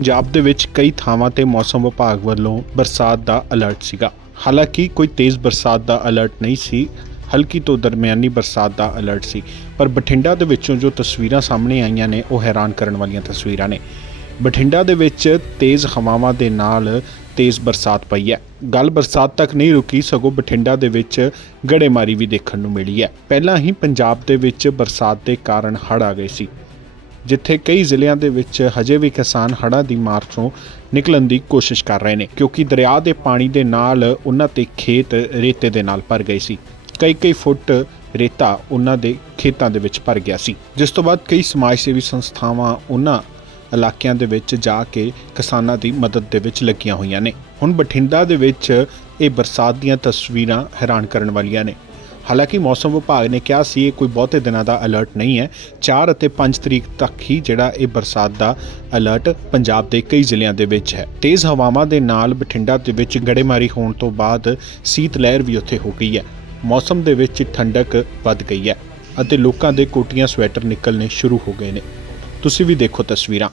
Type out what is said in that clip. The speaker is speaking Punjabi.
ਪੰਜਾਬ ਦੇ ਵਿੱਚ ਕਈ ਥਾਵਾਂ ਤੇ ਮੌਸਮ ਵਿਭਾਗ ਵੱਲੋਂ ਬਰਸਾਤ ਦਾ ਅਲਰਟ ਸੀਗਾ। ਹਾਲਾਂਕਿ ਕੋਈ ਤੇਜ਼ ਬਰਸਾਤ ਦਾ ਅਲਰਟ ਨਹੀਂ ਸੀ, ਹਲਕੀ ਤੋਂ ਦਰਮਿਆਨੀ ਬਰਸਾਤ ਦਾ ਅਲਰਟ ਸੀ। ਪਰ ਬਠਿੰਡਾ ਦੇ ਵਿੱਚੋਂ ਜੋ ਤਸਵੀਰਾਂ ਸਾਹਮਣੇ ਆਈਆਂ ਨੇ, ਉਹ ਹੈਰਾਨ ਕਰਨ ਵਾਲੀਆਂ ਤਸਵੀਰਾਂ ਨੇ। ਬਠਿੰਡਾ ਦੇ ਵਿੱਚ ਤੇਜ਼ ਹਵਾਵਾਂ ਦੇ ਨਾਲ ਤੇਜ਼ ਬਰਸਾਤ ਪਈ ਹੈ। ਗੱਲ ਬਰਸਾਤ ਤੱਕ ਨਹੀਂ ਰੁਕੀ, ਸਗੋਂ ਬਠਿੰਡਾ ਦੇ ਵਿੱਚ ਗੜੇਮਾਰੀ ਵੀ ਦੇਖਣ ਨੂੰ ਮਿਲੀ ਹੈ। ਪਹਿਲਾਂ ਹੀ ਪੰਜਾਬ ਦੇ ਵਿੱਚ ਬਰਸਾਤ ਦੇ ਕਾਰਨ ਹੜ੍ਹ ਆ ਗਏ ਸੀ। ਜਿੱਥੇ ਕਈ ਜ਼ਿਲ੍ਹਿਆਂ ਦੇ ਵਿੱਚ ਹਜੇ ਵੀ ਕਿਸਾਨ ਹੜ੍ਹਾਂ ਦੀ ਮਾਰ ਤੋਂ ਨਿਕਲਣ ਦੀ ਕੋਸ਼ਿਸ਼ ਕਰ ਰਹੇ ਨੇ, ਕਿਉਂਕਿ ਦਰਿਆ ਦੇ ਪਾਣੀ ਦੇ ਨਾਲ ਉਹਨਾਂ ਤੇ ਖੇਤ ਰੇਤੇ ਦੇ ਨਾਲ ਭਰ ਗਏ ਸੀ। ਕਈ ਕਈ ਫੁੱਟ ਰੇਤਾ ਉਹਨਾਂ ਦੇ ਖੇਤਾਂ ਦੇ ਵਿੱਚ ਭਰ ਗਿਆ ਸੀ। ਜਿਸ ਤੋਂ ਬਾਅਦ ਕਈ ਸਮਾਜ ਸੇਵੀ ਸੰਸਥਾਵਾਂ ਉਹਨਾਂ ਇਲਾਕਿਆਂ ਦੇ ਵਿੱਚ ਜਾ ਕੇ ਕਿਸਾਨਾਂ ਦੀ ਮਦਦ ਦੇ ਵਿੱਚ ਲੱਗੀਆਂ ਹੋਈਆਂ ਨੇ। ਹੁਣ ਬਠਿੰਡਾ ਦੇ ਵਿੱਚ ਇਹ ਬਰਸਾਤ ਦੀਆਂ ਤਸਵੀਰਾਂ ਹੈਰਾਨ ਕਰਨ ਵਾਲੀਆਂ ਨੇ। ਹਾਲਾਂਕਿ ਮੌਸਮ ਵਿਭਾਗ ਨੇ ਕਿਹਾ ਸੀ, ਇਹ ਕੋਈ ਬਹੁਤੇ ਦਿਨਾਂ ਦਾ ਅਲਰਟ ਨਹੀਂ ਹੈ। 4 ਅਤੇ 5 ਤਰੀਕ ਤੱਕ ਹੀ ਜਿਹੜਾ ਇਹ ਬਰਸਾਤ ਦਾ ਅਲਰਟ ਪੰਜਾਬ ਦੇ ਕਈ ਜ਼ਿਲ੍ਹਿਆਂ ਦੇ ਵਿੱਚ ਹੈ। ਤੇਜ਼ ਹਵਾਵਾਂ ਦੇ ਨਾਲ ਬਠਿੰਡਾ ਦੇ ਵਿੱਚ ਗੜੇਮਾਰੀ ਹੋਣ ਤੋਂ ਬਾਅਦ ਸੀਤ ਲਹਿਰ ਵੀ ਉੱਥੇ ਹੋ ਗਈ ਹੈ। ਮੌਸਮ ਦੇ ਵਿੱਚ ਠੰਡਕ ਵੱਧ ਗਈ ਹੈ ਅਤੇ ਲੋਕਾਂ ਦੇ ਕੋਟੀਆਂ ਸਵੈਟਰ ਨਿਕਲਣੇ ਸ਼ੁਰੂ ਹੋ ਗਏ ਨੇ। ਤੁਸੀਂ ਵੀ ਦੇਖੋ ਤਸਵੀਰਾਂ।